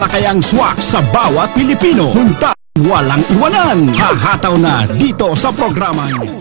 Kayang swak sa bawat Pilipino. Punta walang iwanan. Hahataw na dito sa programang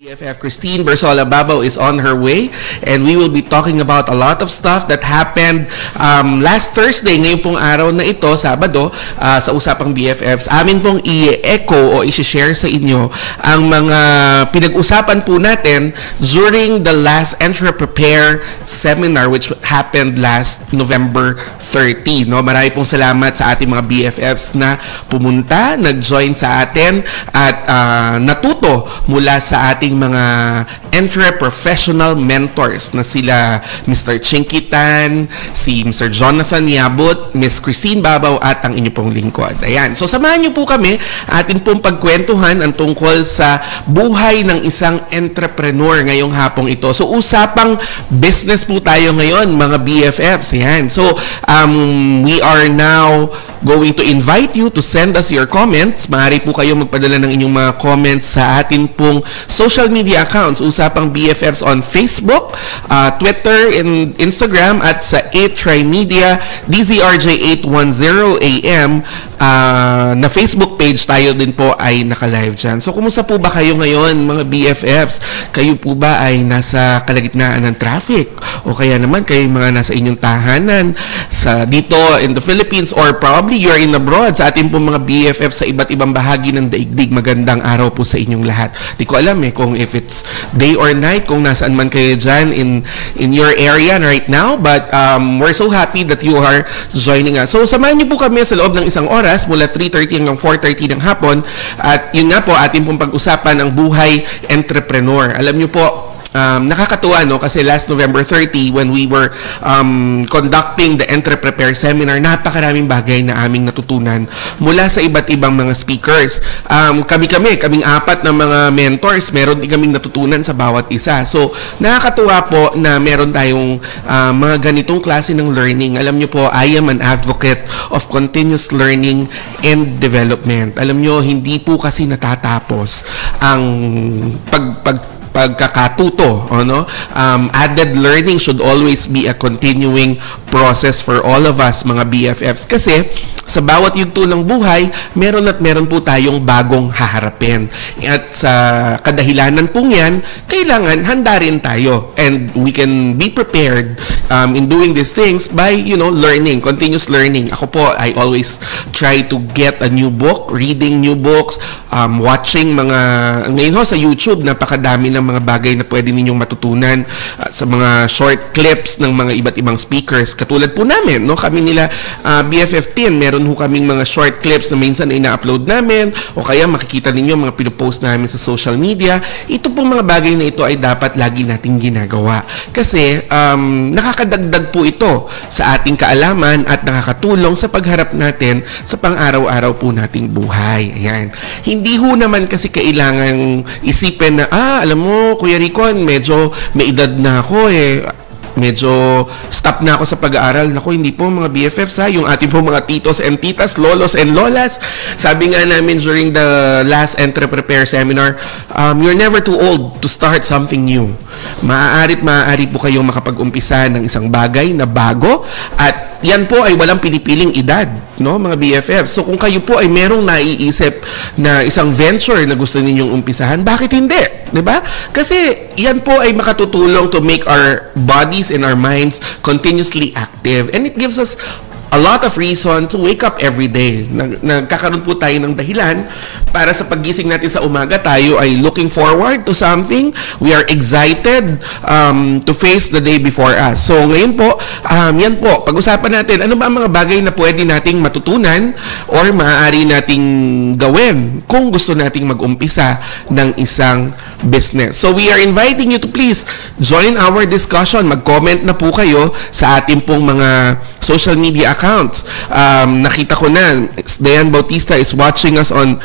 BFF Christine Bersola Babaw is on her way, and we will be talking about a lot of stuff that happened last Thursday, ngayon pong araw na ito, Sabado, sa Usapang BFFs. Amin pong i-echo o i-share sa inyo ang mga pinag-usapan po natin during the last Enter Prepare seminar which happened last November 30. No? Marami pong salamat sa ating mga BFFs na pumunta, nag-join sa atin at natuto mula sa ating mga entre-professional mentors na sila Mr. Chinkitan, si Mr. Jonathan Yabut, Miss Christine Babaw at ang inyo pong lingkod. Ayan. So samahan niyo po kami atin pong pagkwentuhan ang tungkol sa buhay ng isang entrepreneur ngayong hapong ito. So usapang business po tayo ngayon mga BFFs. Ayan. So we are now going to invite you to send us your comments. Maaari po kayo magpadala ng inyong mga comments sa atin pong social media accounts. Usapang BFFs on Facebook, Twitter, and Instagram at sa 8Try Media, DZRJ810 AM na Facebook page tayo din po ay naka-live dyan. So kumusta po ba kayo ngayon mga BFFs? Kayo po ba ay nasa kalagitnaan ng traffic? O kaya naman kayo mga nasa inyong tahanan sa dito in the Philippines, or probably you're in abroad, sa ating po mga BFF sa iba't ibang bahagi ng daigdig. Magandang araw po sa inyong lahat. Di ko alam kung if it's day or night, kung nasaan man kayo dyan in your area right now, but we're so happy that you are joining us. So samahan niyo po kami sa loob ng isang oras mula 3:30 hanggang 4:30 ng hapon, at yun nga po ating pong pag-usapan ang buhay entrepreneur. Alam niyo po, nakakatuwa no, kasi last November 30 when we were conducting the Enter Prepare seminar, napakaraming bagay na aming natutunan mula sa iba't ibang mga speakers. Kaming apat na mga mentors, meron din kaming natutunan sa bawat isa. So nakakatuwa po na meron tayong mga ganitong klase ng learning. Alam niyo po, I am an advocate of continuous learning and development. Alam niyo, hindi po kasi natatapos ang pagkakatuto, ano? Added learning should always be a continuing process for all of us mga BFFs, kasi sa bawat yugto ng buhay, meron at meron po tayong bagong haharapin. At sa kadahilanan pong yan, kailangan handa rin tayo, and we can be prepared in doing these things by, learning, continuous learning. Ako po, I always try to get a new book, reading new books, watching ngayon ho sa YouTube, napakadami ng mga bagay na pwede ninyong matutunan sa mga short clips ng mga iba't ibang speakers. Katulad po namin, no? Kami nila BFF 10, meron ho kaming mga short clips na minsan ay na-upload namin, o kaya makikita ninyo mga pinopost namin sa social media. Ito pong mga bagay na ito ay dapat lagi nating ginagawa. Kasi nakakadagdag po ito sa ating kaalaman at nakakatulong sa pagharap natin sa pang-araw-araw po nating buhay. Ayan. Hindi ho naman kasi kailangan isipin na, alam mo, Kuya Ricon, medyo may edad na ako medyo stop na ako sa pag-aaral. Naku, hindi po mga BFFs yung ating po mga titos and titas, lolos and lolas. Sabi nga namin during the last Enter Prepare seminar, you're never too old to start something new. Maaari po kayong makapag-umpisa ng isang bagay na bago, at At yan po ay walang pinipiling edad, no, mga BFF. So kung kayo po ay merong naiisip na isang venture na gusto ninyong umpisahan, bakit hindi? 'Di ba? Kasi yan po ay makatutulong to make our bodies and our minds continuously active, and it gives us a lot of reason to wake up every day. Nagkakaroon po tayo ng dahilan para sa paggising natin sa umaga, tayo ay looking forward to something. We are excited to face the day before us. So ngayon po, yan po, pag-usapan natin, ano ba ang mga bagay na pwede nating matutunan or maaari nating gawin kung gusto nating mag-umpisa ng isang business. So we are inviting you to please join our discussion. Mag-comment na po kayo sa ating pong mga social media accounts. Nakita ko na, Dayan Bautista is watching us on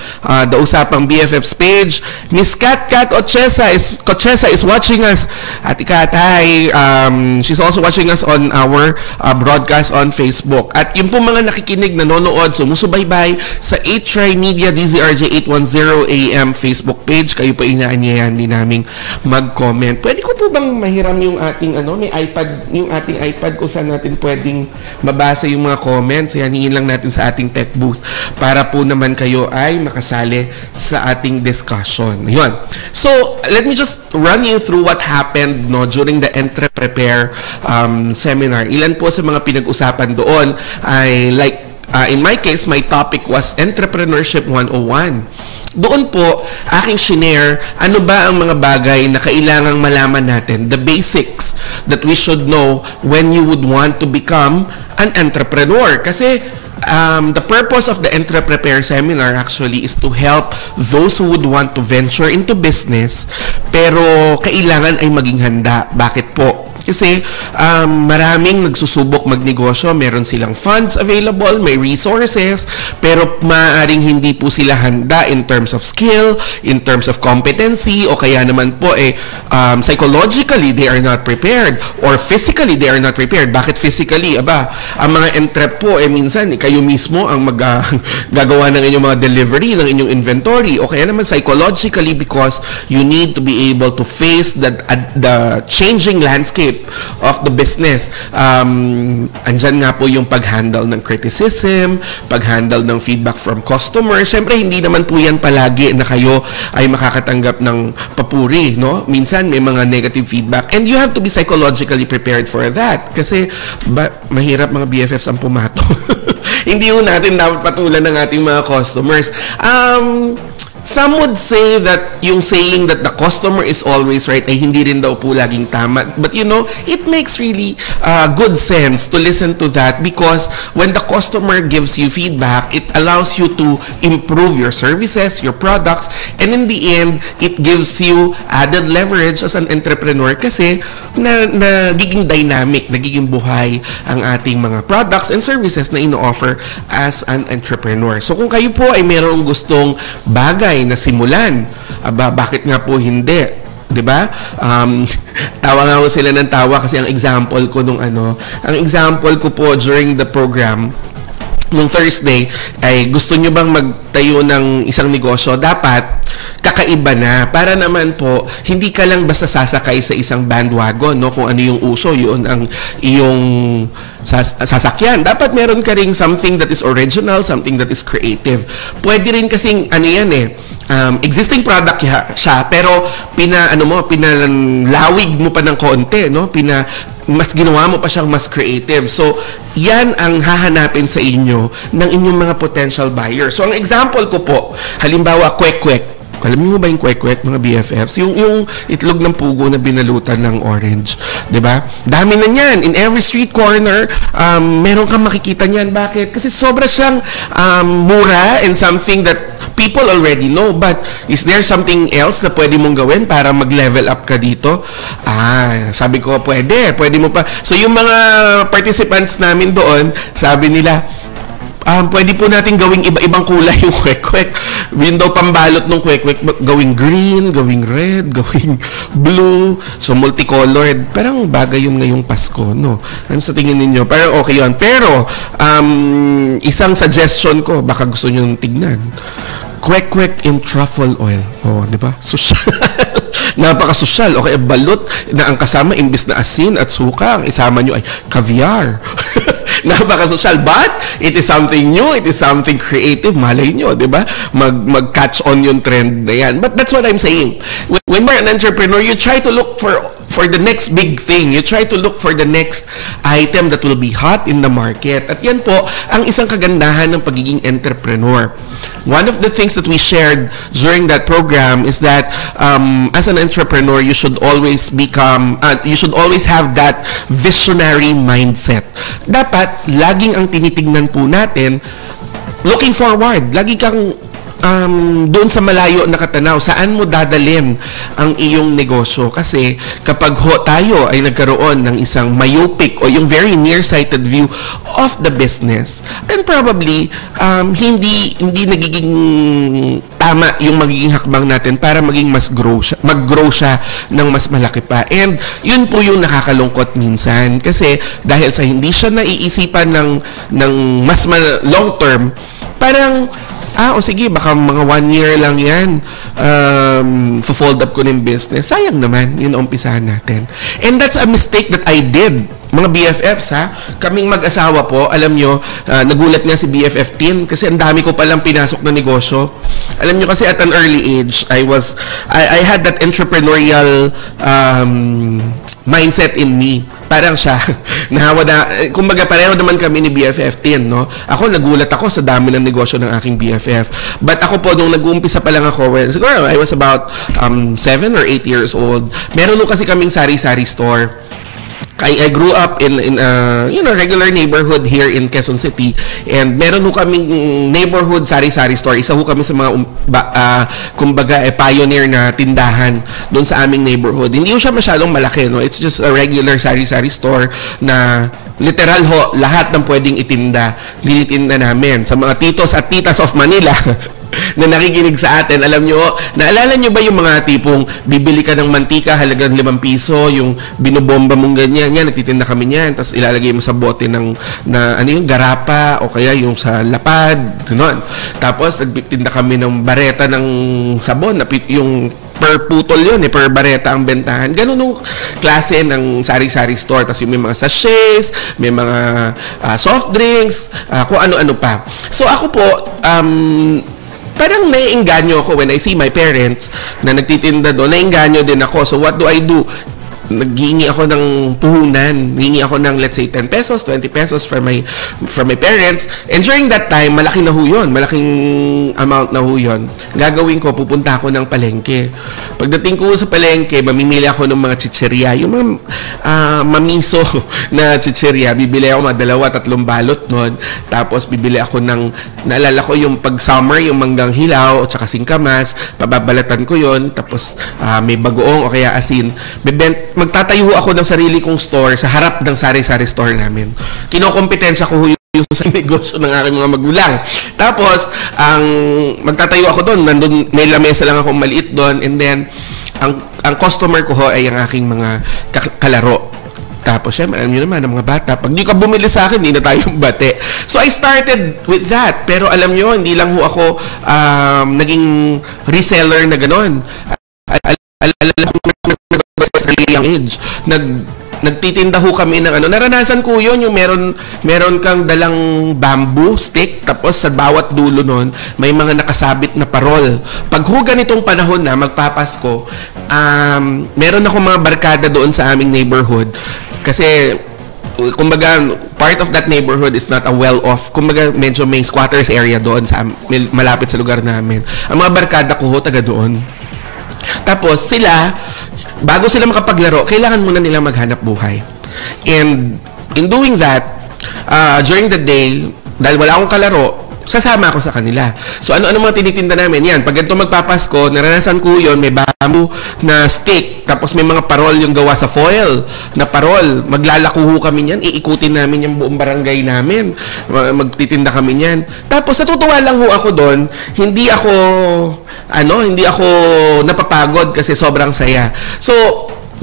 the Usapang BFF's page. Miss Kat Ochesa is watching us. Ate Kat, hi. She's also watching us on our broadcast on Facebook. At yung po mga nakikinig, nanonood, sumusubaybay sa H-Try Media DZRJ 810 AM Facebook page, kayo po inaanyayan din naming mag-comment. Pwede ko po bang mahiram yung ating may iPad, yung ating iPad kung saan natin pwedeng mabasa yung mga comments. Yan, hingin lang natin sa ating tech booth para po naman kayo ay makasali sa ating discussion. Yun. So, let me just run you through what happened during the Entreprepare seminar. Ilan po sa mga pinag-usapan doon ay in my case, my topic was Entrepreneurship 101. Doon po, aking shinare, ano ba ang mga bagay na kailangang malaman natin, the basics that we should know when you would want to become an entrepreneur. Kasi the purpose of the Entreprepare seminar actually is to help those who would want to venture into business, pero kailangan ay maging handa. Bakit po? Kasi maraming nagsusubok magnegosyo, meron silang funds available, may resources, pero maaaring hindi po sila handa in terms of skill, in terms of competency, o kaya naman po psychologically they are not prepared, or physically they are not prepared. Bakit physically? Aba, ang mga entrep po minsan kayo mismo ang gagawa ng inyong mga delivery, ng inyong inventory, o kaya naman psychologically because you need to be able to face the changing landscape of the business. Andyan nga po yung pag-handle ng criticism, pag-handle ng feedback from customers. Siyempre, hindi naman po yan palagi na kayo ay makakatanggap ng papuri, no? Minsan, may mga negative feedback. And you have to be psychologically prepared for that. Kasi, mahirap mga BFFs ang pumato. Hindi po natin dapat patulan ng ating mga customers. Some would say that yung saying that the customer is always right ay hindi rin daw po laging tama. But it makes really good sense to listen to that, because when the customer gives you feedback, it allows you to improve your services, your products, and in the end, it gives you added leverage as an entrepreneur kasi nagiging dynamic, nagiging buhay ang ating mga products and services na ino-offer as an entrepreneur. So kung kayo po ay mayroong gustong bagay na simulan, bakit nga po hindi? 'Di ba? Tawa nga ako sila ng tawa kasi ang example ko during the program nung Thursday ay gusto nyo bang magtayo ng isang negosyo, dapat kakaiba na, para naman po hindi ka lang basta sasakay sa isang bandwagon, no? Kung ano yung uso, yun ang iyong sasakyan. Dapat meron ka ring something that is original, something that is creative. Pwede rin kasing existing product siya, pero pinalawig mo pa ng konti, no? Mas ginawa mo pa siyang mas creative. So, yan ang hahanapin sa inyo ng inyong mga potential buyers. So, ang example ko po, halimbawa, kwek-kwek. Alam niyo ba yung kwek-kwek, mga BFFs? Yung itlog ng pugo na binalutan ng orange. 'Di ba? Dami na niyan. In every street corner, meron kang makikita niyan. Bakit? Kasi sobra siyang mura and something that people already know. But is there something else na pwede mong gawin para mag-level up ka dito? Sabi ko, pwede mo pa. So, yung mga participants namin doon, sabi nila, pwede po natin gawing iba-ibang kulay yung kwek-kwek. Yung daw pambalot ng kwek-kwek, gawing green, gawing red, gawing blue. So, multicolored. Parang bagay yun ngayong Pasko, no? Ano sa tingin ninyo? Parang okay yun. Pero, isang suggestion ko, baka gusto nyo tignan. Kwek-kwek in truffle oil. Di ba? Social. Napaka-social. O kaya balot na ang kasama, imbis na asin at suka, ang isama nyo ay caviar. napaka-social, but it is something new, it is something creative. Malay nyo, di ba? Mag-catch on yung trend na yan. But that's what I'm saying. When you're an entrepreneur, you try to look for the next big thing. You try to look for the next item that will be hot in the market. At yan po, ang isang kagandahan ng pagiging entrepreneur. One of the things that we shared during that program is that as an entrepreneur, you should always have that visionary mindset. Dapat, laging ang tinitignan po natin, looking forward. Lagi kang doon sa malayo na katanaw, saan mo dadalhin ang iyong negosyo? Kasi kapag tayo ay nagkaroon ng isang myopic o yung very nearsighted view of the business, then probably hindi nagiging tama yung magiging hakbang natin para maging mag-grow siya ng mas malaki pa. And yun po yung nakakalungkot minsan kasi dahil sa hindi siya naiisipan ng mas long term, parang o sige, baka mga 1 year lang yan, fold up ko ng business. Sayang naman, yun ang umpisahan natin. And that's a mistake that I did. Mga BFFs, ha? Kaming mag-asawa po, alam nyo, nagulat nga si BFF Tin kasi ang dami ko palang pinasok na negosyo. Alam nyo kasi at an early age, I had that entrepreneurial mindset in me. Parang siya, kumbaga pareho naman kami ni BFF Tin, no? Ako, nagulat ako sa dami ng negosyo ng aking BFF. But ako po, nung nag-uumpisa pa lang ako, siguro I was about 7 or 8 years old, meron nung kasi kaming sari-sari store. I grew up in regular neighborhood here in Quezon City, and meron ho kaming neighborhood sari-sari store. Isa ho kami sa mga kumbaga pioneer na tindahan doon sa aming neighborhood. Hindi ho siya masyadong malaki, no? It's just a regular sari-sari store na literal ho, lahat ng pwedeng itinda, dinitinda namin. Sa mga titos at titas of Manila na nakikinig sa atin, alam nyo, naalala nyo ba yung mga tipong bibili ka ng mantika halagang 5 piso, yung binobomba mong ganyan, nagtitinda kami niyan, tapos ilalagay mo sa bote ng yung garapa o kaya yung sa lapad, gano'n. Tapos nagtitinda kami ng bareta ng sabon, yung per putol yun, per bareta ang bentahan. Ganun yung klase ng sari-sari store. Tapos yung may mga sachets, may mga soft drinks, kung ano-ano pa. So ako po, parang naiinganyo ako when I see my parents na nagtitinda doon. Naiinganyo din ako. So what do I do? Naghihingi ako ng puhunan. Hihingi ako ng, let's say, 10 pesos, 20 pesos from my parents. And during that time, malaki na ho yun. Malaking amount na ho yun. Gagawin ko, pupunta ako ng palengke. Pagdating ko sa palengke, mamimili ako ng mga chicheria. Yung mga mamiso na chicheria. Bibili ako mga 2-3 balot nun. Tapos bibili ako ng, naalala ko yung pag summer, yung manggang hilaw, o tsaka singkamas. Pababalatan ko yun. Tapos may bagoong o kaya asin. Magtatayo ako ng sarili kong store sa harap ng sari-sari store namin. Kinokompetensya ko yung sa negosyo ng aking mga magulang. Tapos, magtatayo ako doon. Nandun, may lamesa lang akong maliit doon. And then, ang customer ko ho ay ang aking mga kalaro. Tapos, syempre, alam nyo naman, ang mga bata, pag di ka bumili sa akin, hindi na tayo bate. So, I started with that. Pero alam nyo, hindi lang ho ako naging reseller na gano'n. Alam ko young age. Nagtitinda ho kami ng naranasan ko yun, yung meron kang dalang bamboo stick, tapos sa bawat dulo nun, may mga nakasabit na parol. Pag ho ganitong panahon na, magpapasko, meron ako mga barkada doon sa aming neighborhood. Kasi, kumbaga, part of that neighborhood is not a well-off. Kumbaga, medyo may squatters area doon, malapit sa lugar namin. Ang mga barkada ko ho, taga doon. Tapos, bago sila makapaglaro, kailangan muna nila maghanap buhay. And in doing that, during the day, dahil wala akong kalaro, sasama ako sa kanila. So ano mga tinitinda namin? Yan, pag ganito magpapasko, naranasan ko yun, may bamboo na stick, tapos may mga parol yung gawa sa foil na parol. Maglalako ho kami niyan, iikutin namin yung buong barangay namin. Magtitinda kami niyan. Tapos natutuwa lang ho ako doon, hindi ako napapagod kasi sobrang saya. So,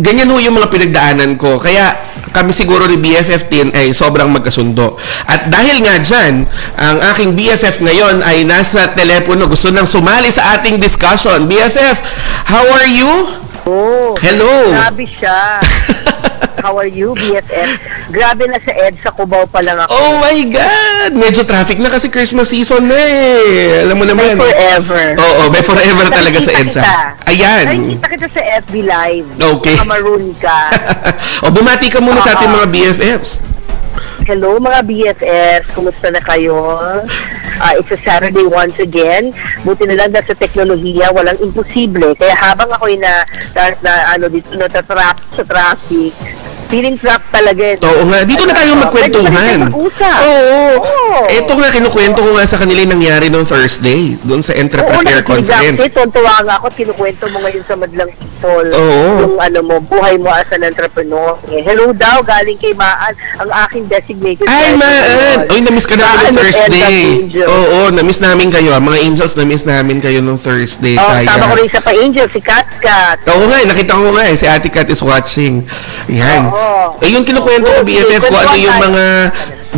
ganyan ho yung mga pinagdaanan ko. Kaya kami siguro ni BFF Tin ay sobrang magkasundo. At dahil nga dyan, ang aking BFF ngayon ay nasa telepono. Gusto nang sumali sa ating discussion. BFF, how are you? Oh, hello. Grabe siya. How are you, BFF? Grabe na sa EDSA, Cubao pa lang ako. Oh my God! Medyo traffic na kasi Christmas season na eh. Alam mo naman. By forever. Oo, by forever talaga sa EDSA. Ayan. Nakikita kita sa FB Live. Okay. Kamaroon ka. O, bumati ka muna sa ating mga BFFs. Hello mga BFFs, kumusta na kayo? It's a Saturday once again. Buti na lang sa teknolohiya, walang imposible. Kaya habang ako'y natatrap sa traffic, feeling trap talaga. Oo nga. Dito na tayo magkwentuhan. Oo. Ito nga, kinukwento ko nga sa kanila yung nangyari noong Thursday, doon sa Entrepreneur Conference. Oo, tuntua nga ako. Kinukwento mo ngayon sa Madlang People. Oo. Yung buhay mo as an entrepreneur. Hello daw, galing kay Maan, ang aking designated. Ay, Maan! Uy, namiss ka namin noong Thursday. Oo, namiss namin kayo. Mga angels, namiss namin kayo noong Thursday. Tama ko rin isa pa angel, si Kat Kat. Oo nga, nakita ko nga si Ate Kat is watching. Yan. Yung kinukwento ko BFF ko, ano yung mga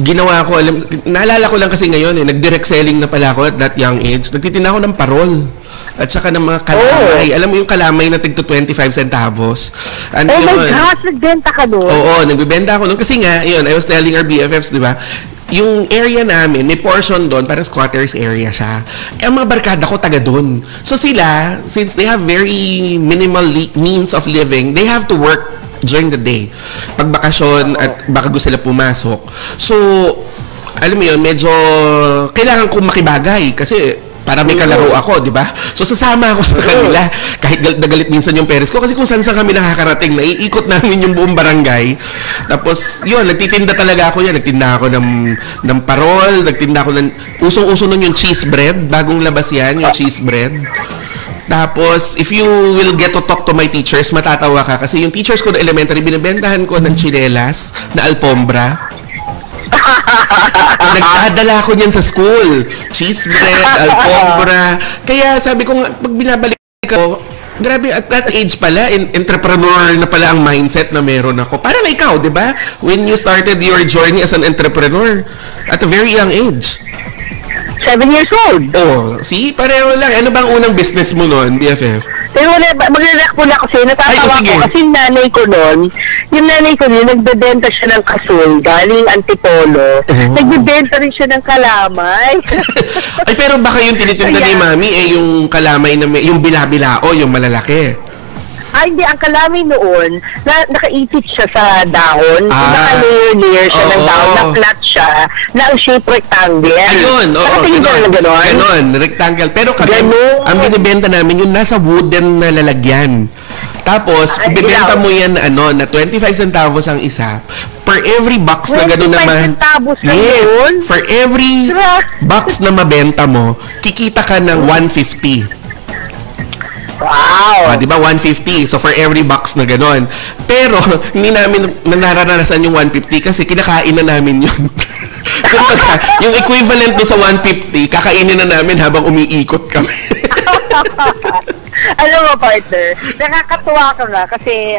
ginawa ko, naalala ko lang kasi ngayon nag-direct selling na pala ako at that young age. Nagtitinda ako ng parol at saka ng mga kalamay. Alam mo yung kalamay na tigto 25 centavos. My gosh, nagbenta ka doon? Oo, nagbibenta ako noon kasi nga, yun, I was telling our BFFs, di ba? Yung area namin, may portion doon, parang squatters area siya. Ang mga barkada ko taga doon. So sila, since they have very minimal means of living, they have to work during the day. Pag bakasyon at baka gusto sila pumasok. So, alam mo yun, medyo kailangan kong makibagay kasi para may kalaro ako, di ba? So, sasama ako sa kanila. Kahit galit minsan yung parents ko kasi kung saan kami nakakarating, naiikot namin yung buong barangay. Tapos, yun, nagtitinda talaga ako yan. Nagtinda ako ng parol, nagtinda ako ng, usong-uso nun yung cheese bread. Bagong labas yan, yung cheese bread. Tapos, if you will get to talk to my teachers, matatawa ka. Kasi yung teachers ko na elementary, binibentahan ko ng chinelas na alpombra. Nagdadala ko niyan sa school. Cheese bread, alpombra. Kaya sabi ko, pag binabalik ko, grabe, at that age pala, entrepreneur na pala ang mindset na meron ako. Parang ikaw, di ba? When you started your journey as an entrepreneur at a very young age. 7 years old. Oh, see? Pareho lang. Ano bang unang business mo noon, BFF? Pero mag-react muna kasi natatawa ko kasi nanay ko noon, yung nanay ko noon, nagbebenta siya ng kasol, galing Antipolo. Nagbebenta rin siya ng kalamay. Ay, pero baka yung tinitinda ni Mami yung kalamay na yung bila-bilao, yung malalaki. Hindi. Ang kalamay noon, nakaipit siya sa dahon. Naka-layer siya ng dahon, na-flat siya, na ang shape rectangle. Ayun, oo. Ganon, rectangle. Pero kami, ang binibenta namin yung nasa wooden na lalagyan. Tapos, bibenta mo yan na 25 centavos ang isa. Per every box na gano'n naman. 25 centavos na yun? For every box na mabenta mo, kikita ka ng 150. Wow! Di ba? 150. So, for every box na gano'n. Pero, hindi namin nararanasan yung 150 kasi kinakain na namin yun. Yung equivalent do sa 150, kakainin na namin habang umiikot kami. Alam mo, partner, nakakatuwa ka nga kasi,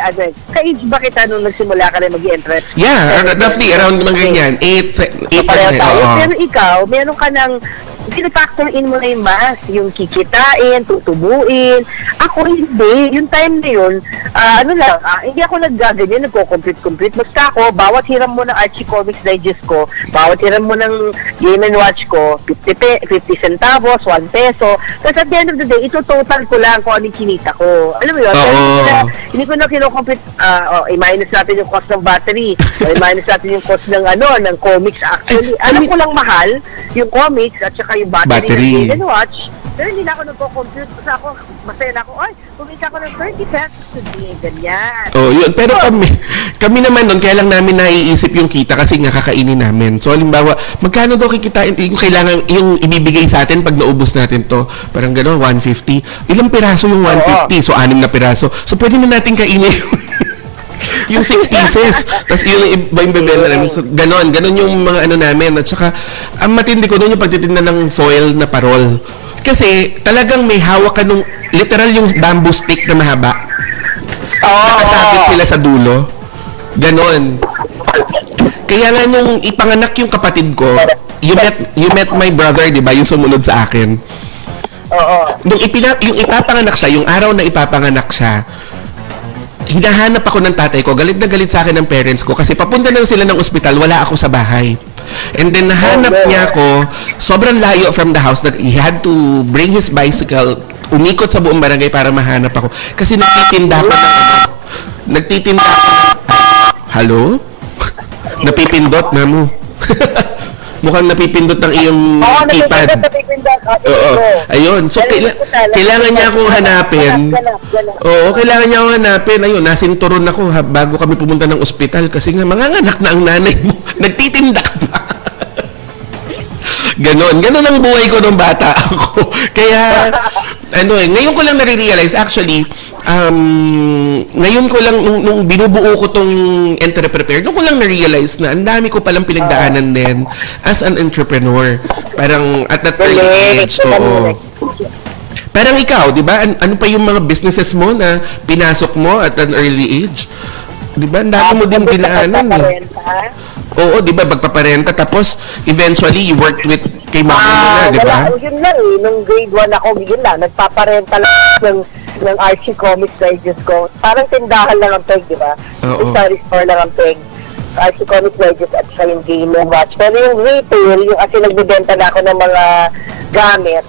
ka-age ba kita nung nagsimula ka rin mag-i-entrepreneur? Yeah, roughly, around mga ganyan. 8. Pero ikaw, meron ka ng pinifactor in mo na yung math, yung kikitain, tutubuin. Ako hindi. Yung time na yun, hindi ako naggaganyan, nagko-complete. Basta ako, bawat hiram mo ng Archie Comics Digest ko, bawat hiram mo ng Game & Watch ko, 50 centavos, 1 peso. Tapos at the end of the day, ito total ko lang kung ano yung kinita ko. Alam mo yun? Hindi ko na kino-complete, i-minus natin yung cost ng battery, i-minus natin yung cost ng comics actually. Alam ko lang mahal, yung comics at saka yung battery. Ng watch. Pero hindi na ako nagko-compute. Kasi ako, masaya na ako, kumita ko ng 30 pesos today. Ganyan. Yun. Pero kami naman nun, kaya lang namin naiisip yung kita kasi nga kakainin namin. So, halimbawa, magkano daw kikitain? Yung kailangan, yung ibibigay sa atin pag naubos natin to, parang gano'n, 150. Ilang piraso yung 150? So, 6 na piraso. So, pwede na natin kainin yung 6 pieces. Tapos yung iba yung bebenta namin. So, ganon yung mga namin. At saka, ang matindi ko doon yung pagtitinda ng foil na parol. Kasi, talagang may hawak ka nung, literal yung bamboo stick na mahaba. Nakasabit sila sa dulo. Ganon. Kaya nga nung ipanganak yung kapatid ko, you met my brother, di ba? Yung sumunod sa akin. Nung yung ipapanganak siya, yung araw na ipapanganak siya, hinahanap ako ng tatay ko, galit na galit sa akin ng parents ko kasi papunta na sila ng ospital, wala ako sa bahay. And then nahanap niya ako, sobrang layo from the house, that he had to bring his bicycle, umikot sa buong barangay para mahanap ako. Kasi nagtitinda ako ng nagtitinda ako ng, hello? Napipindot, mamu. Mukhang napipindot ng iyong keypad. Oo. Ayun. So, kailangan niya akong hanapin. Oo, kailangan niya akong hanapin. Ayun, nasinturon ako bago kami pumunta ng ospital kasi nga, manganganak na ang nanay mo. Nagtitinda ka pa. Ganon ang buhay ko nung bata ako. Kaya, ngayon ko lang nare-realize, actually, ngayon ko lang, nung binubuo ko tong Entreprepare, nung ko lang na-realize na ang dami ko palang pinagdaanan din as an entrepreneur. Parang at that early age, oo. Parang ikaw, di ba? Ano pa yung mga businesses mo na pinasok mo at an early age? Di ba? Ang dami mo din dinaanan eh. Oo, di ba? Magpaparenta. Tapos, eventually, you worked with kay mama mo na, di ba? Yun lang eh. Nung grade 1 ako, yun lang. Nagpaparenta lang ng Archie Comics Digest ko. Parang tindahan lang ang peg, di ba? Story store lang ang peg. Archie Comics Digest at siya yung Game & Watch. Pero yung retail, yung kasi nagbibenta na ako ng mga gamit.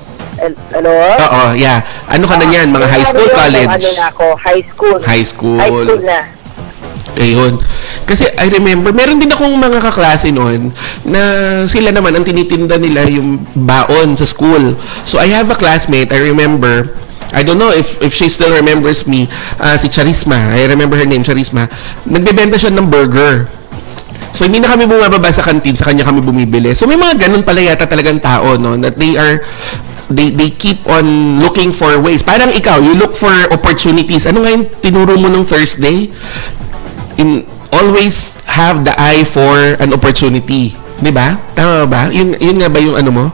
Ano? Oo, yeah. Ano ka na yan? Mga high school, college? Ano na ako? High school. High school. High school na. Ayun. Kasi I remember, meron din akong mga kaklase noon na sila naman ang tinitinda nila yung baon sa school. So I have a classmate, I remember, I don't know if she still remembers me, si Charisma. I remember her name, Charisma. Nagbebenta siya ng burger. So hindi na kami bumababa sa kantin, sa kanya kami bumibili. So may mga ganun pala yata talagang tao, no, that they keep on looking for ways. Parang ikaw, you look for opportunities. Ano nga yung tinuro mo nung Thursday? Always have the eye for an opportunity. Di ba? Tama ba? Yun nga ba yung ano mo?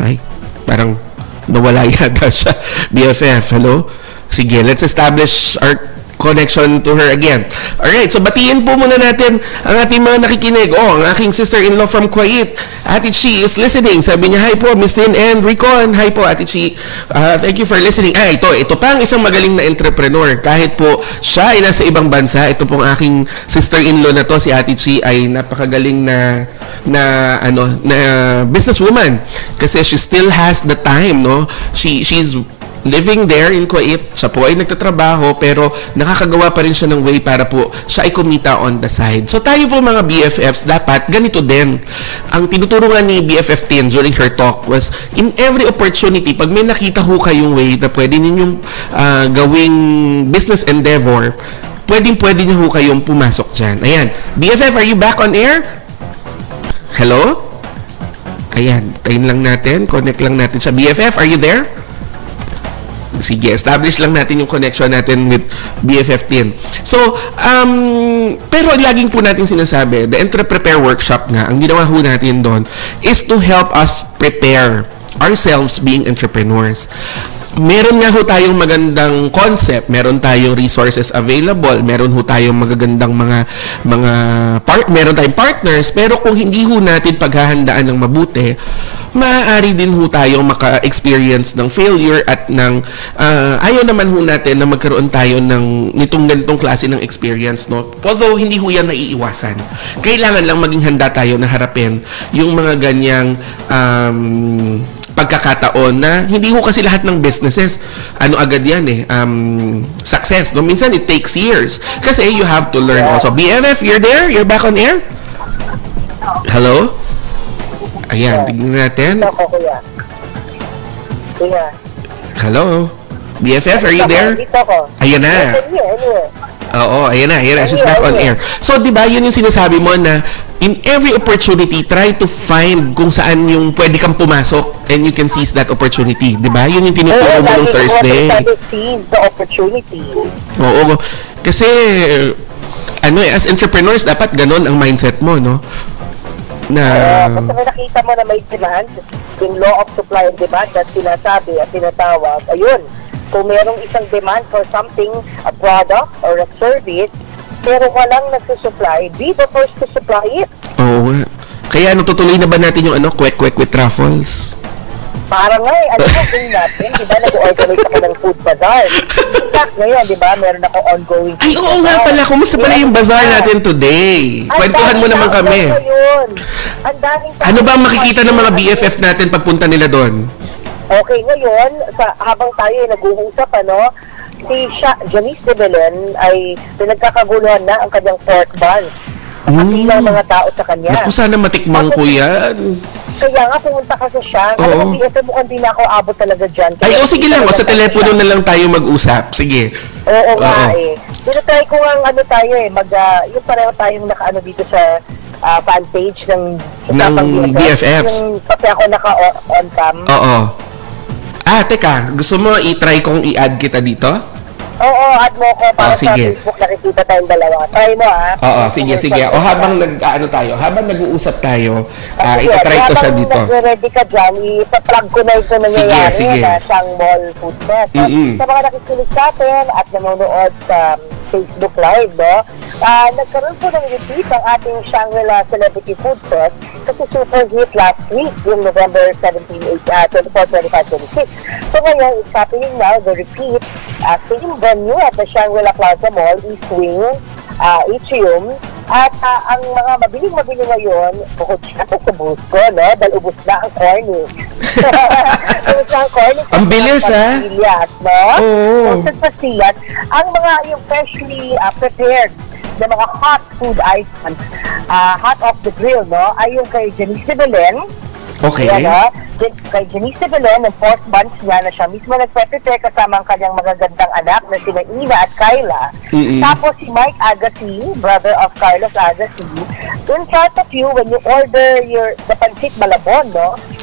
Ay, parang nawala yata siya. BFF, hello? Sige, let's establish our connection to her again. Alright, so batiin po muna natin ang ating mga nakikinig. Ang aking sister-in-law from Kuwait, Ate Chi is listening. Sabi niya, hi po, Miss Tin and Ricon. Hi po, Ate Chi. Thank you for listening. Ito pa ang isang magaling na entrepreneur. Kahit po siya ay nasa ibang bansa, ito pong aking sister-in-law na to, si Ate Chi, ay napakagaling na businesswoman. Kasi she still has the time, no? She's living there in Kuwait, siya po ay nagtatrabaho pero nakakagawa pa rin siya ng way para po siya ay kumita on the side. So tayo po mga BFFs, dapat ganito din. Ang tinuturo nga ni BFF 10 during her talk was, in every opportunity, pag may nakita ho kayong way na pwede ninyong gawing business endeavor, pwede niyo ho kayong pumasok dyan. Ayan. BFF, are you back on air? Hello? Ayan. Tayin lang natin. Connect lang natin siya. BFF, are you there? Sige, establish lang natin yung connection natin with BFF 10. So, pero laging po natin sinasabi, the Entreprepare Workshop nga, ang ginawa ho natin doon is to help us prepare ourselves being entrepreneurs. Meron nga ho tayong magandang concept, meron tayong resources available, meron ho tayong magagandang meron tayong partners, pero kung hindi ho natin paghahandaan ng mabuti, maaari din ho tayong maka-experience ng failure at ng ayaw naman ho natin na magkaroon tayo ng nitong ganitong klase ng experience, no? Although hindi ho yan naiiwasan. Kailangan lang maging handa tayo na harapin yung mga ganyang pagkakataon na hindi ho kasi lahat ng businesses agad yan success, no? Minsan it takes years kasi you have to learn also. BFF, you're there? You're back on air? Hello? Ayan, tignan natin. Hello? BFF, are you there? Ayan na. Oo, ayan na. She's back on air. So, di ba, yun yung sinasabi mo na in every opportunity, try to find kung saan yung pwede kang pumasok and you can seize that opportunity. Di ba? Yun yung tinuturo mo nung Thursday. Seize the opportunity. Oo. Kasi, as entrepreneurs, dapat ganon ang mindset mo, no? Kasi nakita mo na may demand, yung law of supply and demand na sinasabi at tinatawag, ayun, kung merong isang demand for something, a product or a service, pero walang nagsusupply, be the first to supply it. Oo nga. Kaya tutuloy na ba natin yung kwek-kwek with truffles? Parang nga ano mo gawin natin, di ba, nag-organize ako ng food bazaar. In fact, ngayon, di ba, meron ako ongoing Ay, oo nga pala, kumusta pala yung bazaar natin today? Kwentuhan mo naman kami. Ano ba ang makikita ng mga BFF natin pagpunta nila doon? Okay, ngayon, habang tayo ay nag-uusap, si Janice de Belen ay pinagkakaguluhan na ang kanyang pork buns. Nakapila mga tao sa kanya. Naku, sana matikmang ko yan. Kaya nga, pumunta kasi siya. Alam mo, BFF, mukhang di na ako abot talaga dyan. Ay, sige lang. O sa telepono na lang tayo mag-usap. Sige. Oo nga eh. Tinatry ko nga tayo yung pareho tayong naka dito sa fan page ng BFFs. Yung pati ako naka-on cam. Oo. Teka. Gusto mo i-try kong i-add kita dito? Oo, add mo ko para sa Facebook nakikita tayong dalawa. Try mo Oo, sige. O habang habang nag-uusap tayo, itatry ko siya dito. Habang nag-ready ka dyan, ipa-plug ko na ito nangyayari na siyang mall food fest. Sa mga nakikinig sa atin at nanonood sa Facebook Live, nagkaroon po ng repeat ang ating Shangri-La Celebrity Food Fest kasi super hit last week, yung November 17, 24, 25, 26. So ngayon, it's happening now, the repeat, same venue at the Shangri-La Plaza Mall, East Wing, Atrium. At ang mga mabiling-mabiling ngayon, bukod siya sa boost ko, dahil ubus na ang corny. Ubus na ang corny. Ang bilis, Oo. Pastillas, ang mga yung freshly prepared na mga hot food items, hot off the grill, ay yung kay Janice de Belen. Okay. Ayan, kay Janice de Belen, ng pork buns niya na siya mismo nagpe-prepare kasama ang kanyang magagandang anak na sina Ina at Kyla. Tapos si Mike Agassi, brother of Carlos Agassi, in front of you, when you order the pancit malabon,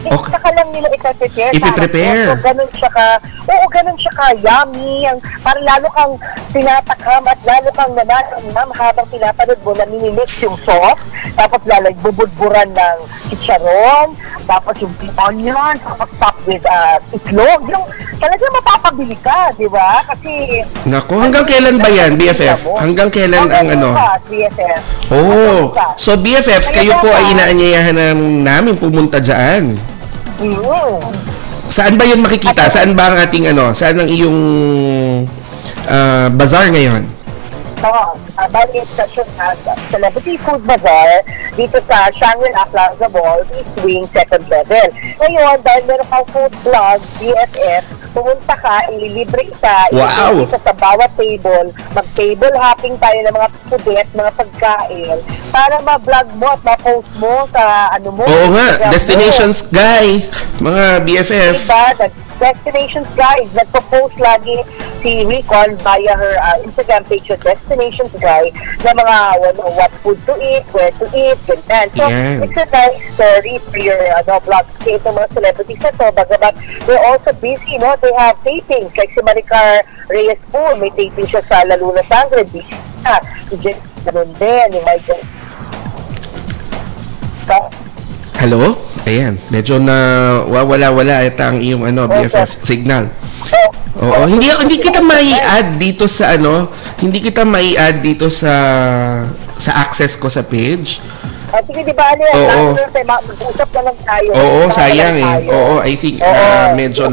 saka lang nila ipiprepare. So, ganun siya ka yummy. Parang lalo kang tinatakam at lalo kang nananam habang pinapanood mo na minimix yung sauce. Tapos bubudburan ng chicharon. Tapos yung onion. Tapos top with itlog. Yung talagang mapapabili ka, di ba? Kasi... Naku, hanggang kailan ba yan, BFF? Hanggang kailan ang BFF. Oh, so BFFs, kayo po ay inaanyayahan namin pumunta dyan. Saan ba yun makikita? Saan ba ang ating saan ang iyong bazaar ngayon? Bali sa Celebrity Food Bazaar dito sa Shangri-La Plaza Mall, East Wing, 2nd level. Ngayon, dahil meron kang food vlog, BFF, pumunta ka, ililibre isa, ililibre isa sa bawat table, mag-table hopping tayo ng mga pudet, mga pagkain, para ma-vlog mo at ma-post mo sa mo. Oo nga, Destinations Guy, mga BFF. Diba? Destinations Guy, nagpo-post lagi si Recon via her Instagram page of Destinations Guy na mga what food to eat, where to eat, ganyan. So, it's a nice story for your vlog. Kasi itong mga celebrities na to, bagamat they're also busy, they have tapings. Like si Maricar Reyes po, may taping siya sa Lalo na Sangre, busy na. Si Jen, ganun din, yung Michael. Hello? Ayan, medyo na wala ito ang iyong BFF signal. Oo, hindi kita mai-add dito sa hindi kita mai-add dito sa access ko sa page. Sige, di ba, mag-usap na lang tayo. Oo, sayang Oo, I think medyo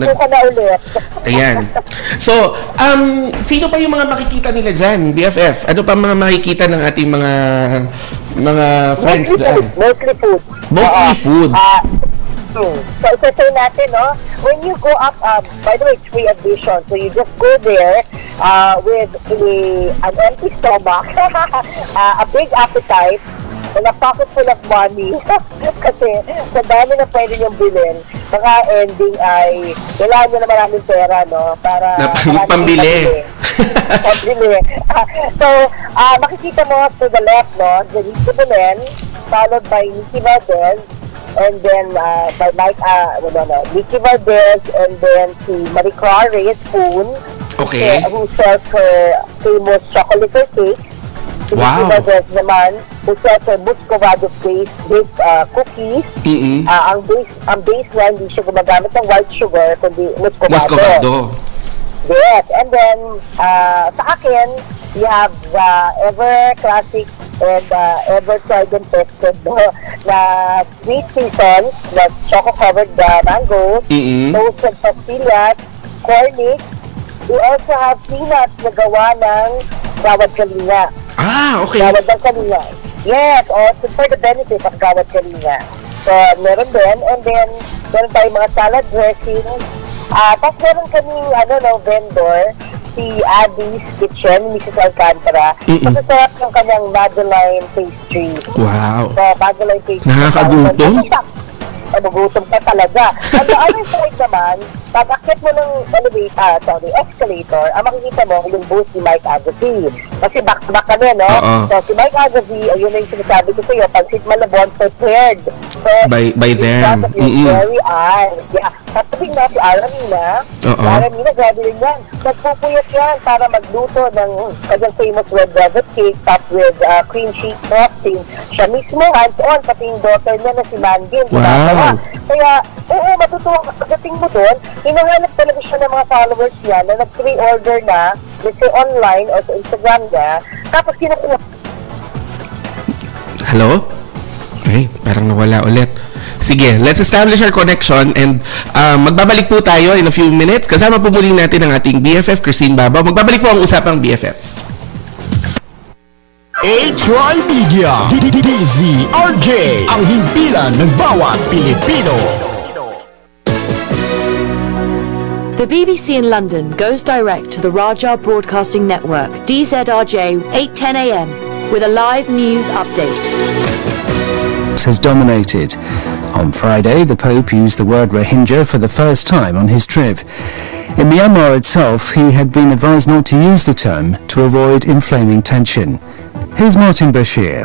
Ayan. So, sino pa yung mga makikita nila dyan, BFF? Ano pa mga makikita ng ating mga friends dyan? Mostly food. Mostly food. So, say natin, when you go up, by the way, it's free admission. So, you just go there with an empty stomach, a big appetite, and a pocket full of money. Kasi sa dami na pwede niyong bilhin, baka ending ay kailangan nyo na maraming pera, para pambili. Pambili. So, makikita mo to the left, Janice de Belen, followed by Nikki Valdez, and then by Nikki Valdez, and then si Maricar Reyes Poon, who sells her famous chocolate cake. Wow. Valdez naman, who sells her Muscovado-based cookies. Ang base niya, hindi siya gumagamit ng white sugar, kundi Muscovado. Muscovado. Yes, and then sa akin, we have the ever classic and ever tried and tested na sweet season, na choco-covered mango, toasted pastillas, cornish. We also have peanuts na gawa ng gawad kalinga. Okay. Gawad ng kalinga. Yes, for the benefit of gawad kalinga. So, meron din. And then, meron tayong mga salad dressing. Tapos meron kaming, vendor, si Abby's Kitchen, Mrs. Alcantara. Masasarap yung kanyang Madeline pastry. Wow. So, Madeline pastry. Nakakagutom? Magugutom ka talaga. On the other side naman, pag-akit mo ng escalator, ang makikita mo yung booth ni Mike Agassiz. Kasi back-to-back kami, no? So, si Mike Agassiz, ayun na yung sinasabi ko sa'yo, Pansit Malabon prepared. So, by them. Very eyes. Yeah. Tapos na si Aramina. Aramina, grabe rin yan. Nagpupuyat yan para magluto ng kanyang famous red velvet cake topped with cream cheese frosting. Siya mismo, hands-on, pati yung daughter niya na si Mandin. Wow. Kaya, matutuwa pagdating mo doon, hinahanap talaga siya ng mga followers niya na nag-pre-order na, let's say online or sa Instagram niya, tapos kinukuha. Hello? Okay, parang nawala ulit. Sige, let's establish our connection and magbabalik po tayo in a few minutes. Kasama po muli natin ang ating BFF, Christine Babaw. Magbabalik po ang usapang BFFs. HY Media, DZRJ, ang himpilan ng bawat Pilipino. The BBC in London goes direct to the Raja Broadcasting Network, DZRJ, 8:10 a.m. with a live news update. Has dominated. On Friday, the Pope used the word Rohingya for the first time on his trip. In Myanmar itself, he had been advised not to use the term to avoid inflaming tension. Here's Martin Bashir.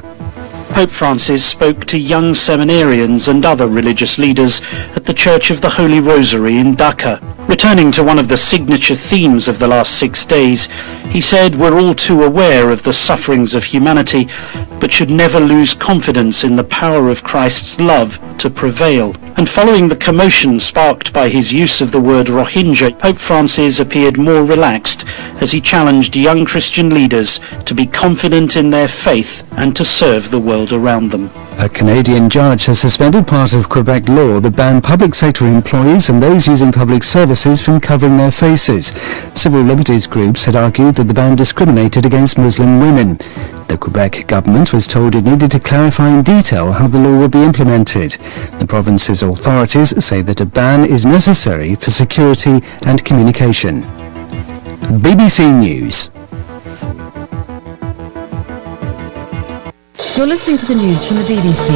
Pope Francis spoke to young seminarians and other religious leaders at the Church of the Holy Rosary in Dhaka. Returning to one of the signature themes of the last 6 days, he said we're all too aware of the sufferings of humanity, but should never lose confidence in the power of Christ's love to prevail. And following the commotion sparked by his use of the word Rohingya, Pope Francis appeared more relaxed as he challenged young Christian leaders to be confident in their faith and to serve the world around them. A Canadian judge has suspended part of Quebec law that banned public sector employees and those using public services from covering their faces. Civil liberties groups had argued that the ban discriminated against Muslim women. The Quebec government was told it needed to clarify in detail how the law would be implemented. The province's authorities say that a ban is necessary for security and communication. BBC News. You're listening to the news from the BBC.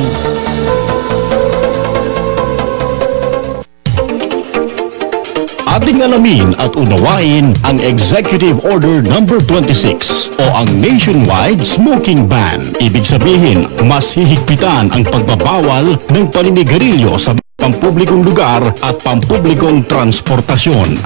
Ating alamin at unawain ang Executive Order No. 26 o ang Nationwide Smoking Ban. Ibig sabihin, mas hihigpitan ang pagbabawal ng paninigarilyo sa pampublikong lugar at pampublikong transportasyon.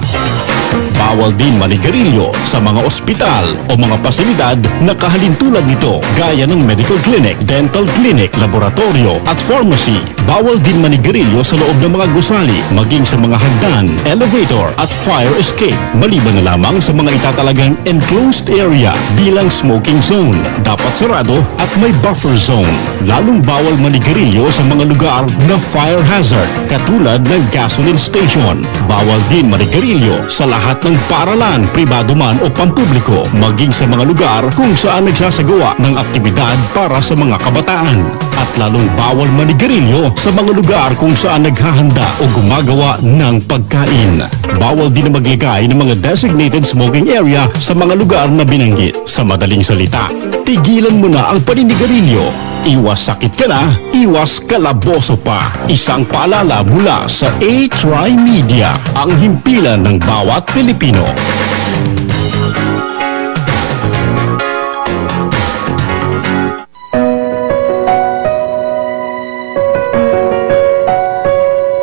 Bawal din manigarilyo sa mga ospital o mga pasilidad na kahalintulad nito gaya ng medical clinic, dental clinic, laboratorio at pharmacy. Bawal din manigarilyo sa loob ng mga gusali, maging sa mga hagdan, elevator at fire escape. Maliban na lamang sa mga itatalagang enclosed area bilang smoking zone. Dapat sarado at may buffer zone. Lalong bawal manigarilyo sa mga lugar na fire hazard katulad ng gasoline station. Bawal din manigarilyo sa lahat ng paaralan, pribado man o pampubliko, maging sa mga lugar kung saan nagsasagawa ng aktibidad para sa mga kabataan. At lalong bawal manigarilyo sa mga lugar kung saan naghahanda o gumagawa ng pagkain. Bawal din na maglagay ng mga designated smoking area sa mga lugar na binanggit. Sa madaling salita, tigilan mo na ang paninigarilyo. Iwas sakit ka na, iwas kalaboso pa. Isang paalala mula sa HY Media, ang himpilan ng bawat Pilipino.